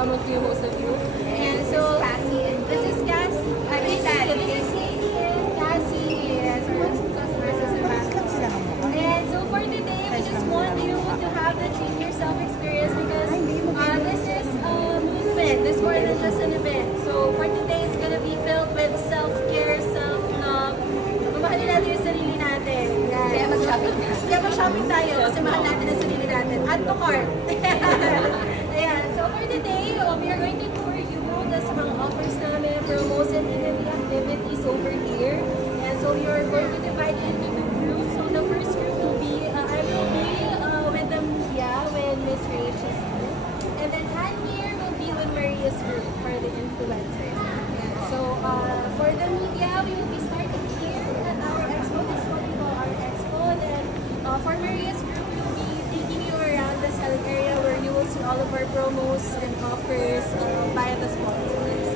some of you, most of you. And so, this is Cassie. I mean, Cassie. Yes, our customer service. And so for today, we just want you to have the Treat Yourself experience because this is a movement. This is more than just an event. So for today, it's gonna be filled with self-care, self-love. Mamahalin natin yung sarili natin. Kaya mag-shopping na. Kaya mag-shopping tayo kasi mahal natin ang sarili natin. Add to cart. Ayan. So for today, we are going to tour you sa mga offers namin, promos, and activities over here. And so we are going to divide it into two groups. So the first group will be, I will be with the media, with Miss Rachel's group. And then Ann here will be with Maria's group for the influencers. Yeah. So for the media, we will be starting here at our expo. This is what we call our expo. And then for Maria's group, we will be taking you around the selling area where you will see all of our promos and offers via the sponsors.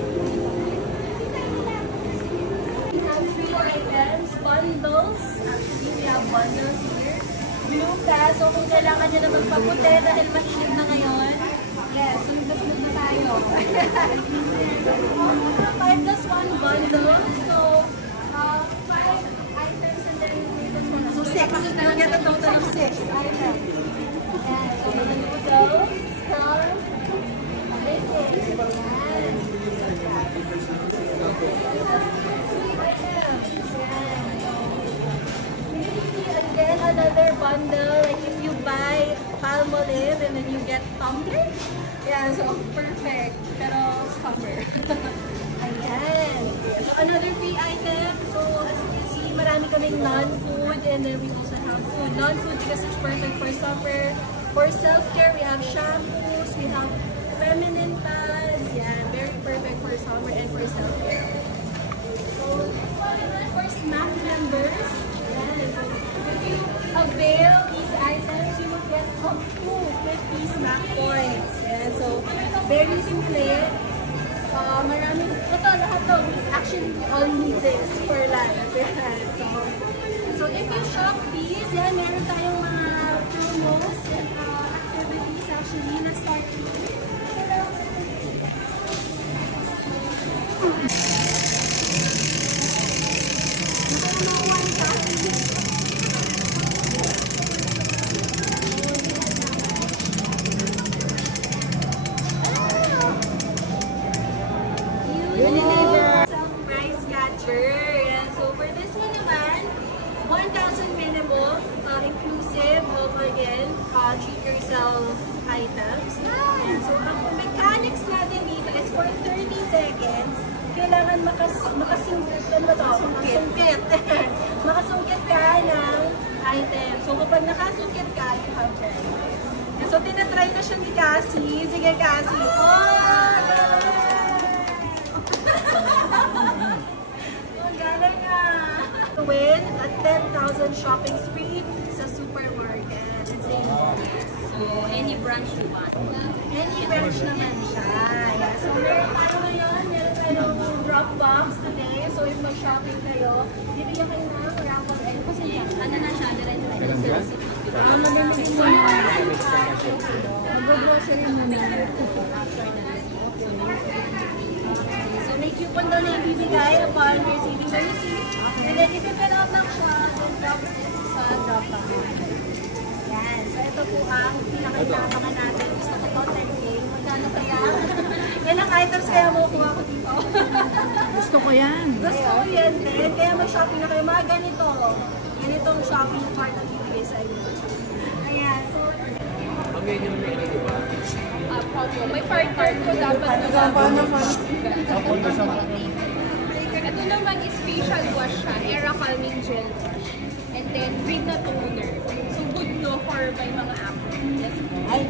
We have 3 items, bundles. Actually, we have bundles here. Blue pass, so kung kailangan nyo na magpaputi dahil mainit na ngayon. Yes, so nagdasunod na tayo. 5+1 bundle. So, 5 items and then so 6. You get a total of 6 items. And so, the noodles from again, another bundle, like if you buy Palmolive and then you get tumbler. Yeah, so perfect. Pero summer. Again. So another free item. So as you can see, marami kaming non-food and then we also have food. Non-food because it's perfect for summer. For self-care, we have shampoos, we have feminine pads. Yeah, very perfect for summer and for self-care. So for SMAC members, if you avail these items, you will get up to 50 SMAC points. Yeah, so very simple. Maraming, ito lahat to. Actually, we all need this for life. So if you shop these, yan, meron tayong mga promos and activities actually na start Treat Yourself items. And so, ang mechanics natin dito is for 30 seconds, kailangan makasungkit. Makasungkit ka ng item. So, kapag nakasungkit ka, you have credit. So, tinatry na siya ni Cassie. Sige, Cassie. Oh! Ang galing nga! To win a 10,000 shopping spree sa supermarket. So, any branch you want. Any branch naman siya. Yeah. So, meron tayo ngayon. Meron tayong drop box today. So, if mag-shopping kayo, bibigyan kayo ng raffle and kasi ano na siya, direct tayo sa sales. Mamimigay mo na. Mag-grocery mo na. So, may coupon daw na ibibigay upon receiving the receipt. And then, if you fill out lang siya, then drop sa drop box. Yan. So, ito po ang pinakailangan natin. Gusto ko to, 10K. Magkano kaya? Yan ang items kaya makukuha ko dito. Gusto ko yan. Gusto ko yan din. Kaya mag-shopping na kayo. Mga ganito. Ganitong shopping cart ang ibigay sa inyo. Ayan. So, may partner ko dapat ito naman is facial wash siya. Era calming gel wash. And then, green na toner. So, good to for may mga acne. Ay,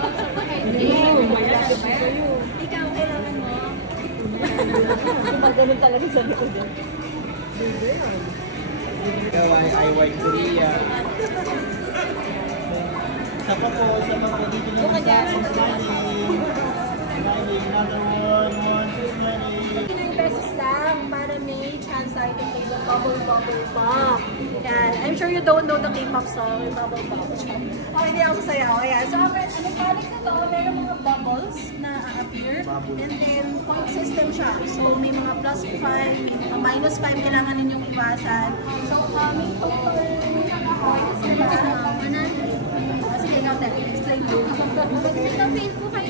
also, ikaw, kailangan mo. Magano'n talaga sabi ko din. DIY Korea. Sapa po dito na sa another one, 9 pesos lang para may chance tayo to take the Bubble Bubble Pop. Yan. I'm sure you don't know the K-pop song, Bubble Bubble. Oh, hindi ako sasayaw. Ayan. So, ang mechanics na to, meron mga bubbles na appear. And then, point system siya. So, may mga plus 5, minus 5 kailangan ninyong iwasan. So, may total points. Sige, ikaw, Ted. Explain mo. Nag-fail po kayo